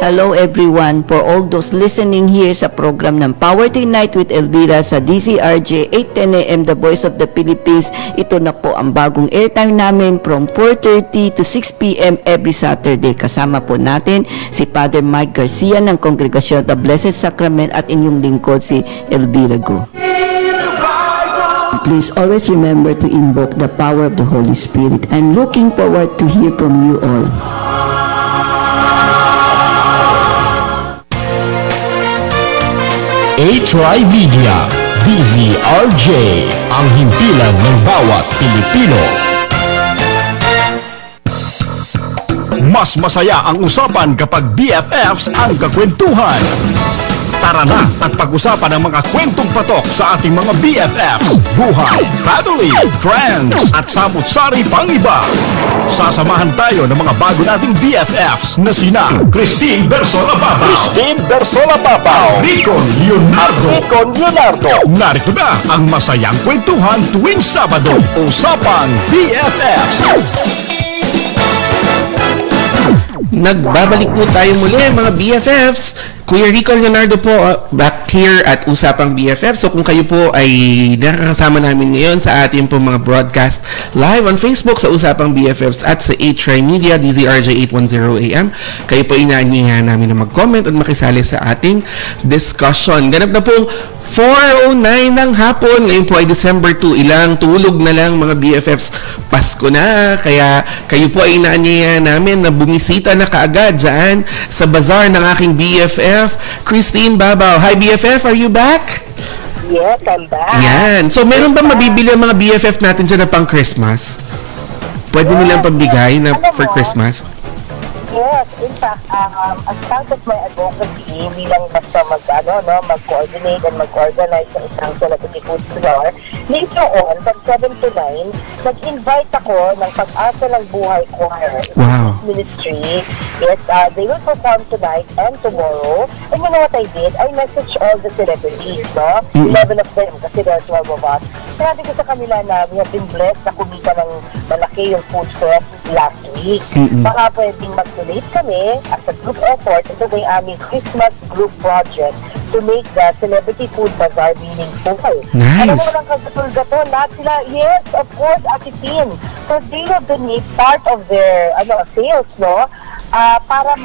Hello everyone, for all those listening here sa program ng Power Night with Elvira sa DZRJ 8:10 AM, The Voice of the Philippines. Ito na po ang bagong airtime namin from 4:30 to 6 PM every Saturday. Kasama po natin si Father Mike Garcia ng Kongregasyon of the Blessed Sacrament at inyong lingkod si Elvira Go. Please always remember to invoke the power of the Holy Spirit, and looking forward to hear from you all. A-Try Media, DZRJ, ang himpilan ng bawat Pilipino. Mas masaya ang usapan kapag BFFs ang kakwentuhan. Tara na at pag-usapan ang mga kwentong patok sa ating mga BFFs, buhay, family, friends, at samut-sari pang iba. Sasamahan tayo ng mga bago nating BFFs na sina Christine Bersola-Babaw, Ricon Leonardo. Narito na ang masayang kwentuhan tuwing Sabado, Usapang BFFs. Nagbabalik po tayo muli mga BFFs. Kuya Rico Leonardo po back here at Usapang BFF. So kung kayo po ay nakakasama namin ngayon sa ating po mga broadcast live on Facebook sa Usapang BFFs at sa A-Try Media, DZRJ 810 AM, kayo po inaanyayahan namin na mag-comment at makisali sa ating discussion. Ganap na pong 4:09 ng hapon. Ngayon po ay December 2. Ilang tulog na lang mga BFFs. Pasko na. Kaya kayo po ay inaanyayahan namin na bumisita na kaagad dyan sa bazaar ng aking BFF, Christine Babaw. Hi BFF, are you back? Yes, I'm back. Yan. So meron ba mabibili ang mga BFF natin dyan na pang Christmas? Pwede nilang pambigay na for Christmas? Yes, in fact, as part of my advocacy, bilang basta mag-coordinate and mag-organize ng isang celebrity food store, later on, from 7 to 9, nag-invite ako ng Pag-asa ng Buhay Choir. Wow. Ministry. Yes, they will perform tonight and tomorrow. And you know what I did? I messaged all the celebrities, no? 11 of them, kasi there are 12 of us. Sabi ko sa kanila na we have been blessed na kumita ng malaki yung food fest last week. Baka pwedeng mag-donate kami as a group effort. Ito may aming Christmas group project to make the celebrity food bazaar meaningful. Nice. Alam mo lang kagatulga to, lahat sila, yes, of course, Atitin. So they will donate part of their sales, no? Para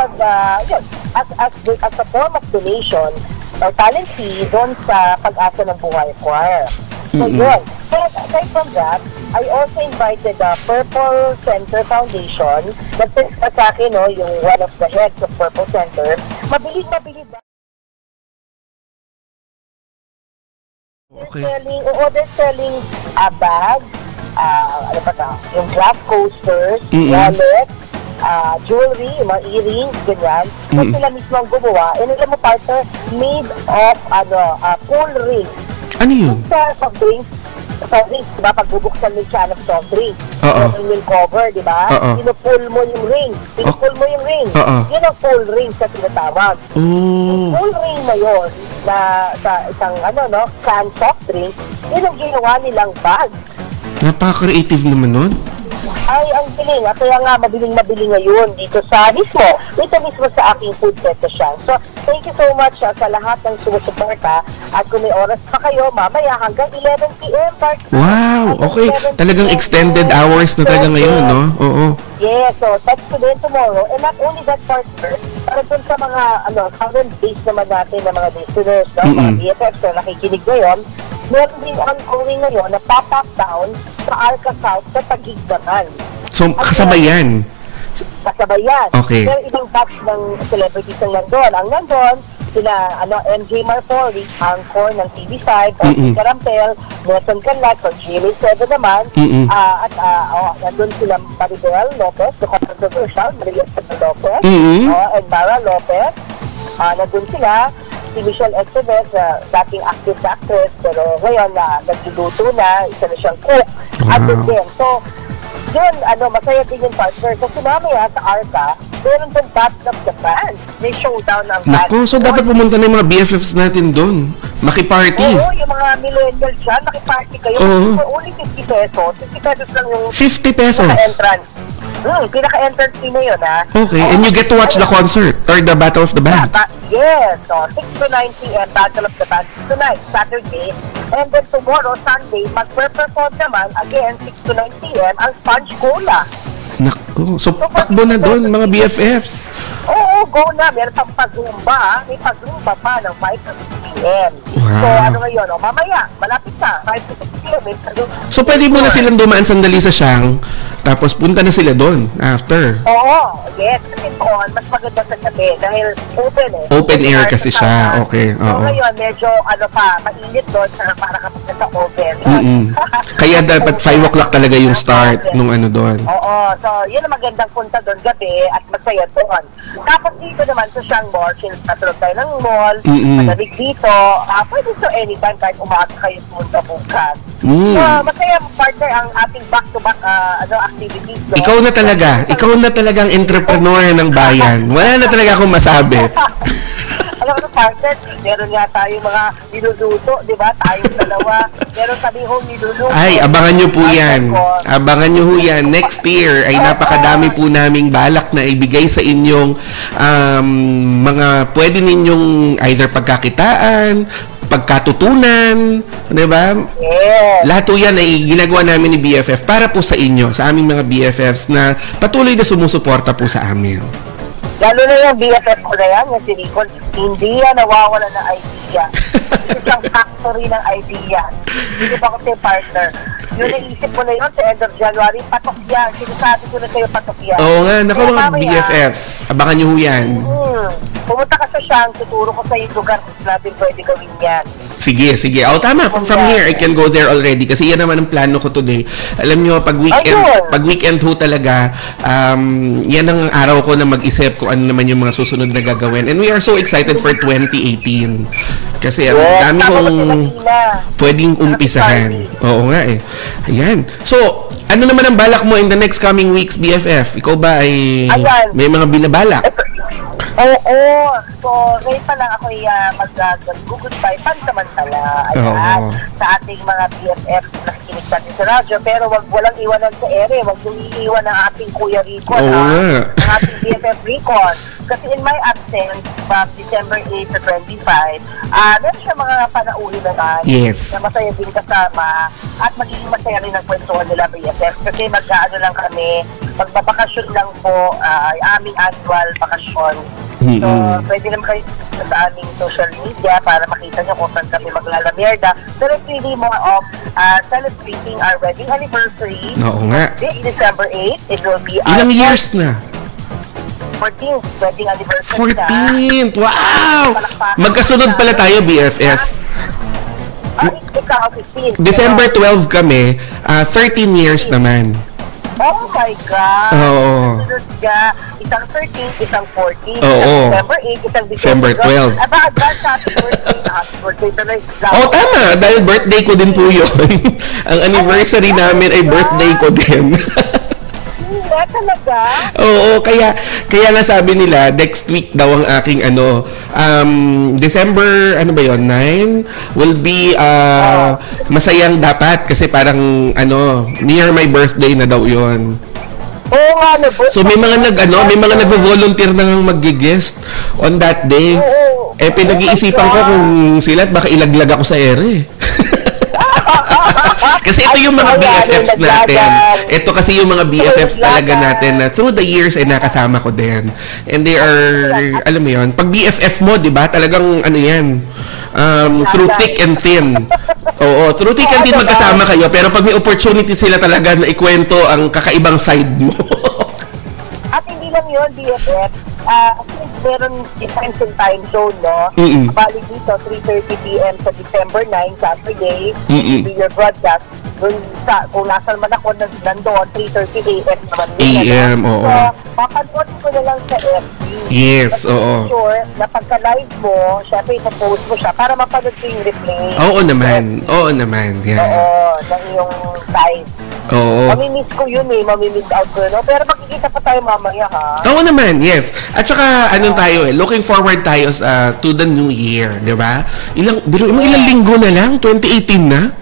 yun, as a form of donation or talent fee doon sa Pag-asa ng Buhay Choir. So yun. But aside from that, I also invited the Purple Center Foundation. Nag-text sa akin, no, yung one of the heads of Purple Center. Mabilis ba? Okay. They're selling bags, yung glass coasters, wallets, jewelry, mga earrings, ganyan. So sila mismo ang gumawa. And alam mo, partner, made of cool rings. Ano yun? Sa soft drinks, diba? Pag bubuksan mo siya ng soft drinks, yung cover, diba? Pinupull mo yung ring. Yun ang full ring sa tinatawag. Yung full ring na yun, na sa isang, can soft drink, yun ang ginawa nilang bag. Napaka-creative naman nun. Ay, ang biling. Kaya nga, mabiling-mabili ngayon dito sa mismo sa aking food session. So, thank you so much sa lahat ng sumusuporta. At kung may oras pa kayo, mamaya hanggang 11 p.m. Wow! Okay. Talagang extended hours na talaga ngayon, no? Oo. Yes, so that's today and tomorrow. And not only that, partner, para dun sa mga, current base naman natin ng mga listeners, mga BFFs na nakikinig ngayon, meron din ongoing ngayon na pop-up down sa Arca South sa Taguig naman. So, kasabay yan? Kasabay yan. Okay. Pero ibang batch ng celebrities ang nandun. Ang nandun, sila, MJ Marfori, anchor ng TV5, Karampel, Nelson Canlat, from GMA7 naman, at nandun sila Maribel Lopez, the controversial, Maribel Lopez, and Mara Lopez, nandun sila, si Michelle Esteves, dating actress, pero ngayon nagluluto na, isa na siyang cook. At din. So, yun, masaya din yung partner. So, mamaya sa Arca, meron itong Battle of the Fans. May showdown ng fans. Naku, so dapat pumunta na yung mga BFFs natin doon. Makiparty. Oo, yung mga millennials dyan, makiparty kayo. For only 50 pesos. 50 pesos lang yung 50 pesos? Pinaka-entrance. Pinaka-entrance fee na yun, ha? Okay, and you get to watch the concert or the Battle of the Bands. Yes, so 6 to 9 p.m. Battle of the Bands tonight, Saturday. And then tomorrow, Sunday, mag-perform naman, again, 6 to 9 p.m. ang Sponge Cola. Naku, so takbo na doon, mga BFFs. Oo, go na. Meron pang pag-zumba, ha? May pag-zumba pa ng 5 to 6 p.m. Wow. So, ano ngayon? Mamaya, malapit na. 5 to 6 p.m. So, pwede mo na silang dumaan sandali sa Siang, tapos punta na sila doon after. Oo, yes. Kasi doon, mas maganda sa gabi dahil open eh. Open air kasi siya. Okay, So, oo. ngayon, medyo, mainit doon para kapag sa open. Kaya dapat 5 o'clock talaga yung start nung ano doon. Oo, so yun ang magandang punta doon gabi at masaya doon. Tapos dito naman sa Siang Mall, since natulog tayo ng mall, malamig dito, pwede so anytime kahit umaga kayo pumunta bukas. So, masaya partner ang ating back-to-back activities doon. Ikaw na talagang entrepreneur ng bayan. Wala na talaga akong masabi. Alam mo, partner, meron nga tayo mga niluluto, di ba? Tayong dalawa. Meron kami hong niluluto. Ay, abangan nyo po yan. Abangan nyo po yan. Next year ay napakadami po naming balak na ibigay sa inyong mga pwede ninyong either pagkakitaan, pagkatutunan, di ba? Yes. Lahat po yan ay ginagawa namin ni BFF para po sa inyo, sa aming mga BFFs na patuloy na sumusuporta po sa amin. Lalo na yung BFF ko na yan, yung si Nicole, hindi yan nawawala ng idea. Isang factory ng idea. Hindi ba kasi partner? Yung naisip ko na yun sa end of January, patok yan. Sinasabi ko na sa'yo, patok yan. Oo nga, naku mga BFFs, abangan nyo yan. Pumunta ka sa Siang, tuturo ko sa yung lugar kung natin pwede gawin yan. Sige. Tama. From here, I can go there already. Kasi yan naman ang plano ko today. Alam nyo, pag weekend ho talaga, yan ang araw ko na mag-isip kung ano naman yung mga susunod na gagawin. And we are so excited for 2018. Kasi ang dami kong pwedeng umpisahan. Oo nga eh. Ayan. So, ano naman ang balak mo in the next coming weeks, BFF? Ikaw ba ay may mga binabalak? Oo. So, ngayon pa lang ako mag-goodbye pansamantala. Ayan. Sa ating mga BFF na nakikinig natin sa radyo. Pero walang iwanan sa ere. Wag nung iiwan ang ating Kuya Rico. Ang ating BFF Recon. Kasi in my absence, from December 8 to 25, meron siya mga panauhin naman. Yes. Na masaya din kasama. At magiging masaya rin ang kwentuhan nila BFF. Kasi lang kami, magbabakasyon lang po, aming annual bakasyon. So, pwede naman kayo sa aming social media para makita nyo kung saan kami maglalamierda. Pero it's really more of celebrating our wedding anniversary. Oo nga. December 8, it will be ilang years na? 14th wedding anniversary. 14th! Wow! Magkasunod pala tayo, BFF. Ikaw, 15. December 12 kami, 13 years naman. Oh my God! Oo. Isang 13, isang 14. Oo. December 8, isang December 12. Aba, advance happy birthday. Happy birthday to na. Oh, tama. Dahil birthday ko din po yun. Ang anniversary namin ay birthday ko din. Talaga? Oo, kaya nga sabi nila, next week daw ang aking December, 9, will be masayang dapat kasi parang near my birthday na daw yun. Oo nga, so may mga nagvo-volunteer na ngang mag-guest on that day. Pinag-iisipan ko kung sila at baka ilaglag ako sa ere. Kasi ito yung mga BFFs natin. Ito kasi yung mga BFFs talaga natin na through the years ay nakasama ko din. And they are, alam mo yun, pag BFF mo, di ba, talagang yan, through thick and thin. Oo, through thick and thin magkasama kayo, pero pag may opportunity sila talaga na ikwento ang kakaibang side mo. At hindi lang yun, BFF. Since meron difference in time zone, no? Balik dito, 3:30 p.m. sa December 9, Saturday, be your broadcast. Kung nasan man ako nandoon, 3:30 a.m. naman. A.m., oo. So, papanood ko na lang sa FB. Yes, oo. Sure, na pagka-live mo, syempre ipopost mo siya para mapanood ko yung replay. Oo naman. Yeah. Oo, ng iyong size. Oo. Mamimiss ko yun mamimiss out ko yun. Pero magkikita pa tayo mamaya, ha? Oo naman, yes. At saka, looking forward tayo to the new year, di ba? Ilang linggo na lang? 2018 na?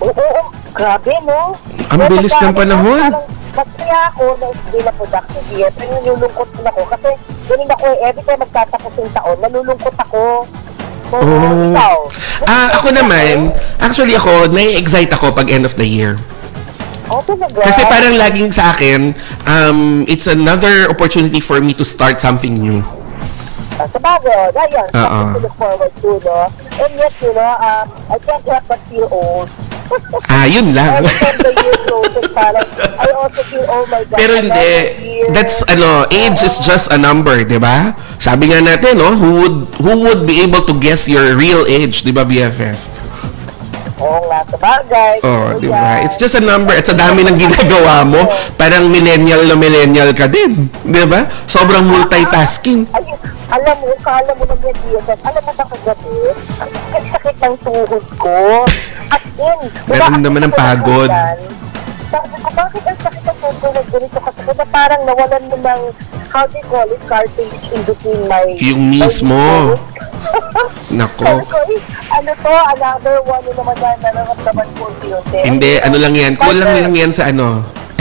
Oo, grabe, no? Ang bilis ng panahon. Masaya ako na hindi na productive year. Pero nalulungkot din ako. Kasi ganun ako, every time magtatapos yung taon, nalulungkot ako. So, ikaw? Ako naman, actually ako, nai-excite ako pag end of the year. Kasi parang laging sa akin, it's another opportunity for me to start something new. Sa bagay, ayan, something to look forward to, no? And yet, you know, I can't help but feel old. Yun lang. Every time the year closes, parang, I also feel, oh my God. Pero hindi, that's, age is just a number, di ba? Sabi nga natin, no, who would be able to guess your real age, di ba, BFF? Oo nga, sa bagay. Di ba? It's just a number. It's a dami ng ginagawa mo. Parang millennial ka din. Di ba? Sobrang multitasking. Alam mo lang yan, BFF. Alam mo ba kagabi? Ang sakit ng tuhod ko. At in, meron naman ng pagod. Sabi ko, bakit ang sakit ng tuhod ganito? Kasi na parang nawalan mo ng, how do you call it, cartilage in between my... Yung knees mo. Nako. Another one naman na nararamdaman ko yun. Hindi, lang yan. Kulang lang yan sa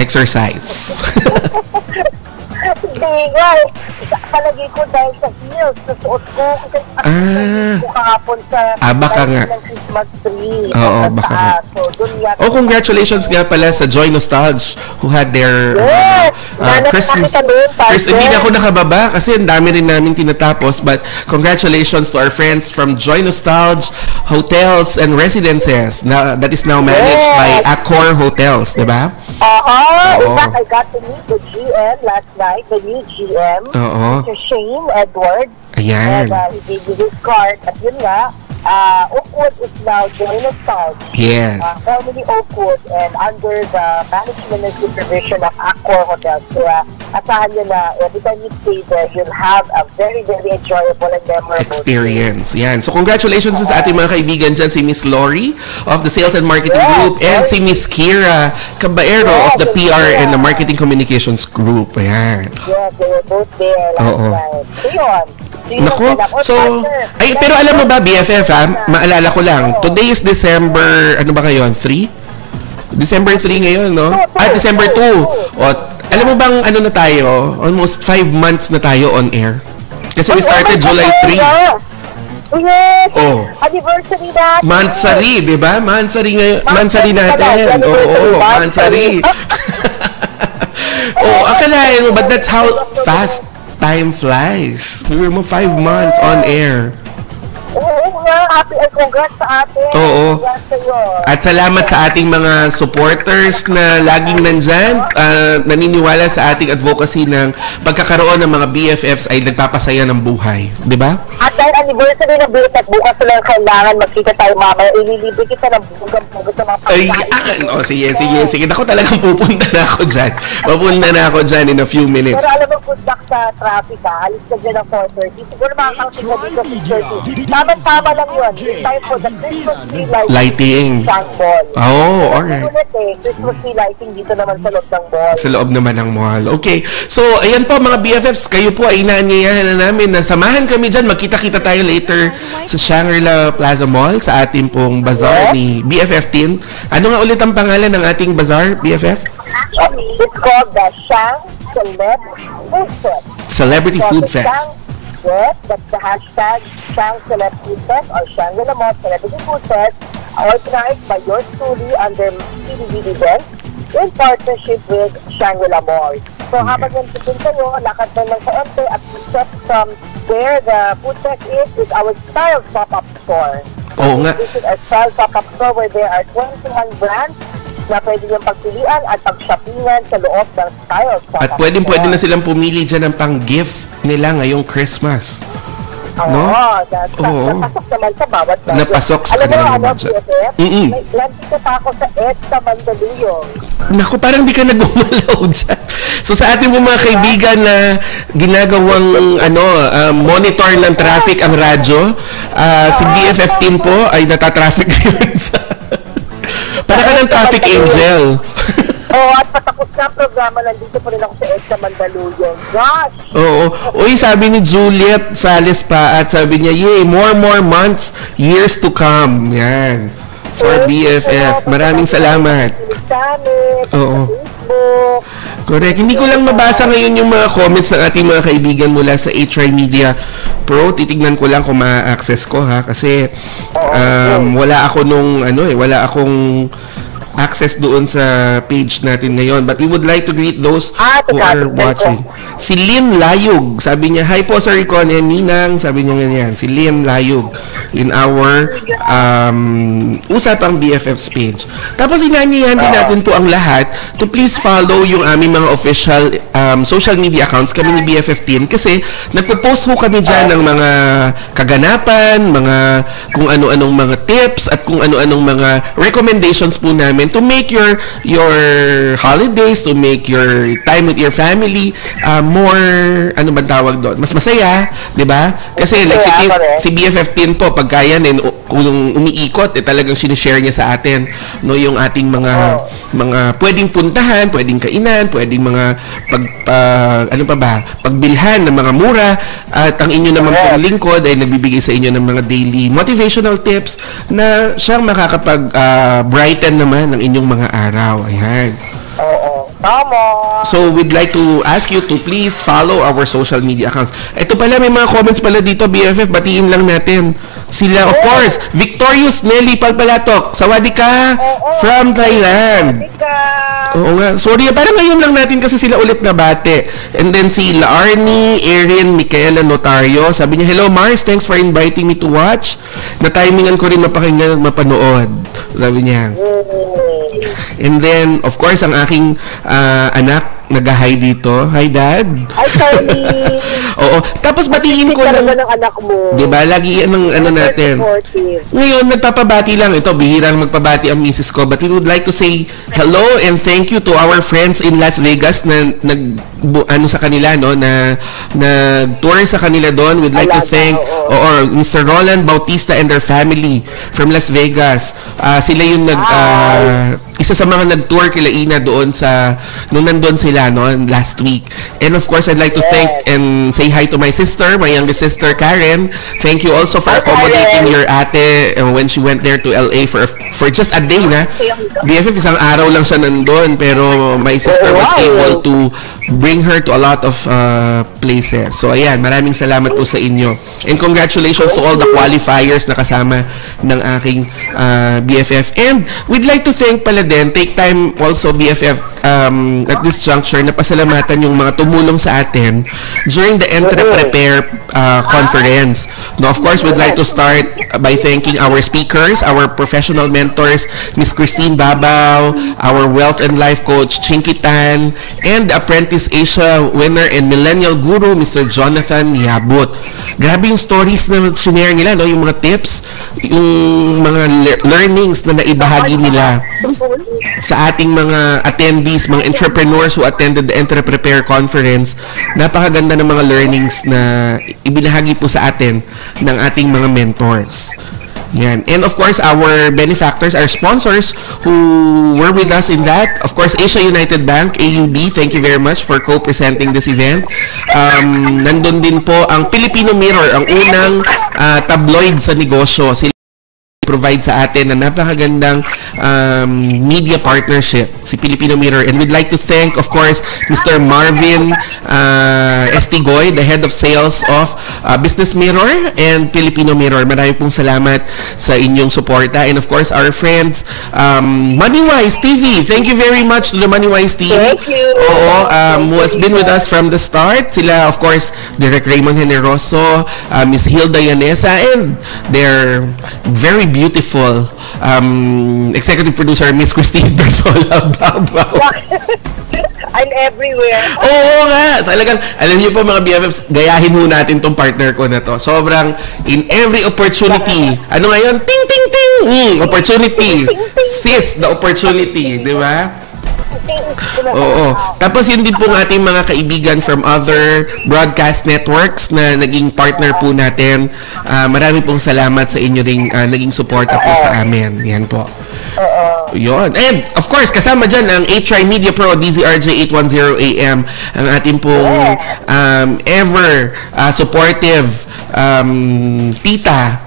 exercise. Hindi nga. Palagi ko dahil sa heels, sa suot ko. Kasi ko kahapon sa baka nga. ng Christmas tree. Oo, baka nga. So, congratulations nga pala sa Joy Nostalgia who had their Christmas. Hindi na ako nakababa kasi ang dami rin namin tinatapos, but congratulations to our friends from Joy Nostalgia Hotels and Residences that is now managed by Accor Hotels, diba? In fact, I got to meet the GM last night, the new GM, Mr. Shane Edward. Ayan. And he gave me his card. At yun nga, Oakwood is now Joy Nostalgia. Yes. Formerly Oakwood and under the management and supervision of Accor Hotels. Kaya asahan nyo na every time you stay there, you'll have a very, very enjoyable and memorable experience. Yan. So congratulations sa ating mga kaibigan dyan, si Miss Lori of the Sales and Marketing Group and si Miss Kira Caballero of the PR and the Marketing Communications Group. Ayan. Yes, they were both there last night. So yun. Nako, pero alam mo ba, BFF, maalala ko lang, today is December, ano ba kayo, 3? December 3 ngayon, no? December 2. Alam mo bang, na tayo, almost 5 months na tayo on air. Kasi we started July 3. Yes! Anniversary natin! Mansari, di ba? Mansari natin. Mansari. Akalain mo, but that's how fast time flies. We were 5 months on air. Oo nga, happy and congrats sa atin. Oo. At salamat sa ating mga supporters na laging nandyan, naniniwala sa ating advocacy ng pagkakaroon ng mga BFFs ay nagpapasaya ng buhay. Di ba? At dahil anniversary ng BFF, bukas lang kailangan magkita tayo mamaya. Ililibre kita ng bugang-bugang sa mga pagkain. Sige. Ako talagang pupunta na ako dyan. Papunta na ako dyan in a few minutes. Pero alam mo, good luck sa traffic alis ka dyan ng 4:30. Siguro makakangsin ka dito 6:30. Tama lang yun. It's time for the Christmas tree lighting. Alright. Christmas tree lighting dito naman sa loob ng mall. Sa loob naman ng mall. Okay. So, ayan po mga BFFs, kayo po ay inaanyayahan na namin na samahan kami dyan. Magkita-kita tayo later sa Shangri-La Plaza Mall sa ating pong bazaar ni BFF Teen. Ano nga ulit ang pangalan ng ating bazaar, BFF? It's called the Shang Celeb Food Fest. Celebrity Food Fest. Yes, that's the hashtag Shang Celeb Food Fest or Shangri-La Mall Celebrity Food Fest, organized by yours truly under CDB events in partnership with Shangri-La Mall. So habang nandun kayo, lakad na lang sa ente at step from where the food fest is our style pop-up store. This is a style pop-up store where there are 21 brands na pwede niyong pagpilian at pag-shoppingan sa loob ng style pop-up. At pwede na silang pumili dyan ng pang-gift nila ngayong Christmas. No? Napasok naman sa bawat budget. Napasok sa kanilang budget. Nandito pa ako sa EDSA Mandaluyong. Naku, parang di ka nagumalaw dyan. So sa ating mga kaibigan na ginagawang monitor ng traffic ang radyo, si BFF team po ay natatraffic ngayon sa... Para ka ng traffic angel. At patapos na programa, nandito pa rin ako sa EDSA Mandaluyong. Gosh! Uy, sabi ni Juliet Sales pa at sabi niya, more months, years to come. Yan. For BFF. Maraming salamat. Correct. Hindi ko lang mabasa ngayon yung mga comments ng ating mga kaibigan mula sa HY Media Pro. Titignan ko lang kung ma-access ko, ha, kasi wala ako nung wala akong access doon sa page natin ngayon. But we would like to greet those who are watching. Si Lynn Layug, sabi niya, hi po Sir Icon and Ninang, sabi niya ganyan, si Lynn Layug in our Usapang BFF's page. Tapos inanyayahan din natin po ang lahat to please follow yung aming mga official social media accounts kami ni BFF Team kasi nagpo-post ho kami dyan ng mga kaganapan, mga kung ano-anong mga tips at kung ano-anong mga recommendations po namin to make your holidays, to make your time with your family more, ano ba tawag doon? Mas masaya, di ba? Kasi like si BFF Team po, pagka yan kung umiikot, talagang sinishare niya sa atin, no, yung ating mga pwedeng puntahan, pwedeng kainan, pwedeng mga pagbilhan ng mga mura, at ang inyo naman pong lingkod ay nagbibigay sa inyo ng mga daily motivational tips na siyang makakapag-brighten naman ng inyong mga araw. Ayan. So we'd like to ask you to please follow our social media accounts. Ito pala, may mga comments pala dito, BFF, batiin lang natin. Sila, of course, Victorious Nelly Palpalatok, Sawadika from Thailand. Oo nga. Sorry, parang ngayon lang natin kasi sila ulit nabate. And then si Laarni, Erin, Micaela Notario, sabi niya, hello Mars, thanks for inviting me to watch. Na-timingan ko rin mapakinggan at mapanood. Sabi niya. And then, of course, ang aking anak nag-hi dito. Hi, Dad. Hi, Charlie. Oo. Tapos batiin ko lang. Ng anak mo. Diba? Lagi yan ang ano natin. Ngayon, nagpapabati lang. Ito, bihirang magpabati ang misis ko. But we would like to say hello and thank you to our friends in Las Vegas na sa kanila, no? Na tour sa kanila doon. We'd like to thank Mr. Roland Bautista and their family from Las Vegas. Sila yung isa sa mga nag-tour kila Ina doon nung nandun sila, no, last week. And of course, I'd like to thank and say hi to my sister, my youngest sister, Karen. Thank you also for accommodating your ate when she went there to LA for just a day na. BFF, isang araw lang siya nandun, pero my sister was able to bring her to a lot of places. So ayan, maraming salamat po sa inyo. And congratulations to all the qualifiers na kasama ng aking BFF. And we'd like to thank pala din, take time also BFF at this juncture na pasalamatan yung mga tumulong sa atin during the Entre-Prepare conference. No, of course, we'd like to start by thanking our speakers, our professional mentors, Miss Christine Babaw, our wealth and life coach, Chinky Tan, and the Apprentice Asia winner and millennial guru, Mr. Jonathan Yabut. Grabe yung stories na sinare nila, no? Yung mga tips, yung mga learnings na naibahagi nila sa ating mga attendees, mga entrepreneurs who attended the Entre-Prepare conference. Napakaganda ng mga learnings na ibinahagi po sa atin ng ating mga mentors. Yan. And of course, our benefactors, our sponsors who were with us in that, of course, Asia United Bank, AUB, thank you very much for co-presenting this event. Nandun din po ang Filipino Mirror, ang unang tabloid sa negosyo. Sila provide sa atin na napakagandang media partnership, si Filipino Mirror. And we'd like to thank, of course, Mr. Marvin Estigoy, the head of sales of Business Mirror and Filipino Mirror. Marami pong salamat sa inyong suporta. And of course, our friends, Moneywise TV. Thank you very much to the Moneywise team. Thank you. Oo, who has been with us from the start. Sila, of course, Direk Raymond Generoso, Miss Hilda Yanesa, and they're very beautiful executive producer, Miss Christine Bersola Babaw. I'm everywhere. Oo nga, talagang, alam niyo po mga BFFs, gayahin ho natin tong partner ko na to. Sobrang, in every opportunity, ano ngayon? Ting, ting, ting! Opportunity. Seize the opportunity, di ba? Oo. Tapos yun din po ng ating mga kaibigan from other broadcast networks na naging partner po natin. Marami pong salamat sa inyo ring naging suporta po sa amin. Yan po. Yun. And of course, kasama dyan ang HRI Media Pro, DZRJ 810 AM, ang ating pong ever supportive tita,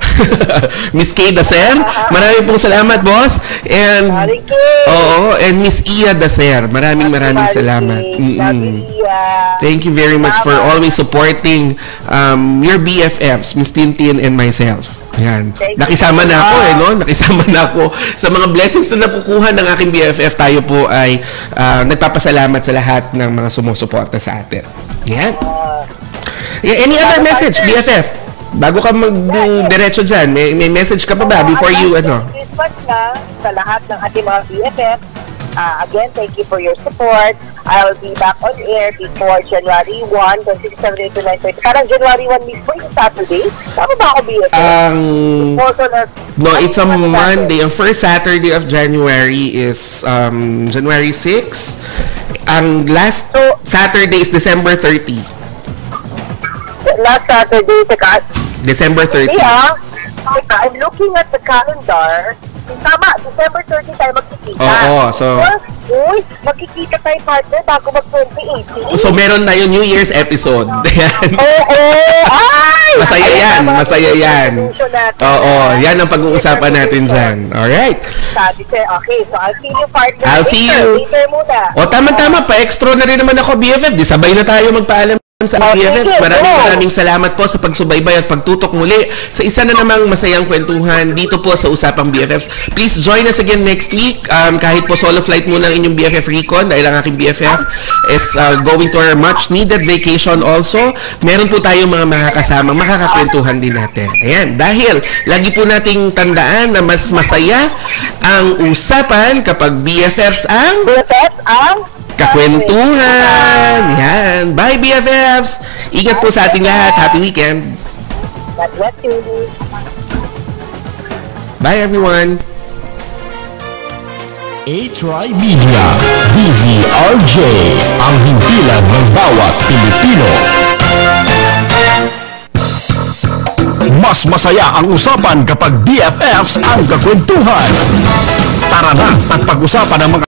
Miss Kay Dacer. Marami pong salamat, boss. And and Miss Iya Dacer. Maraming salamat. Thank you very much for always supporting your BFFs, Miss Tintin and myself. Yan. Nakisama na ako no? Nakisama na ako sa mga blessings na nakukuha ng aking BFF. Tayo po ay nagpapasalamat sa lahat ng mga sumusuporta sa atin. Yan. Any other message, BFF? Bago ka mag-diretso dyan, may message ka pa ba before you, Christmas na sa lahat ng ating mga BFF. Again, thank you for your support. I'll be back on air before January 1, 26, 7, 8, 9, 10. Parang January 1 mismo yung Saturday. Tama ba ako, BFF? No, it's a Monday. Ang first Saturday of January is January 6. Ang last Saturday is December 30. Last Saturday, December 30. Yeah, I'm looking at the calendar. Tama, December 30 tayo magkikita. Oo, so... Uy, magkikita tayo, partner, bago mag-2018. So, meron tayo New Year's episode. Oo, ay! Masaya yan. Oo, yan ang pag-uusapan natin dyan. Alright. Sabi sir, okay, so I'll see you, partner. I'll see you. Later muna. O, tama-tama, pa-extra na rin naman ako, BFF. Di sabay na tayo magpaalam sa BFFs. Maraming salamat po sa pagsubaybay at pagtutok muli sa isa na namang masayang kwentuhan dito po sa Usapang BFFs. Please join us again next week. Kahit po solo flight muna ang inyong BFF Recon dahil ang aking BFF is going to our much needed vacation also. Meron po tayong mga makakasama, makakakwentuhan din natin. Ayan, dahil lagi po nating tandaan na mas masaya ang usapan kapag BFFs ang kakwentuhan. Yan. Bye, BFFs. Ingat po sa ating lahat. Happy weekend. God bless you. Bye, everyone. A-Try Media, DZRJ, ang himpilan ng bawat Pilipino. Mas masaya ang usapan kapag BFFs ang kakwentuhan. Tara na at pag-usapan ang mga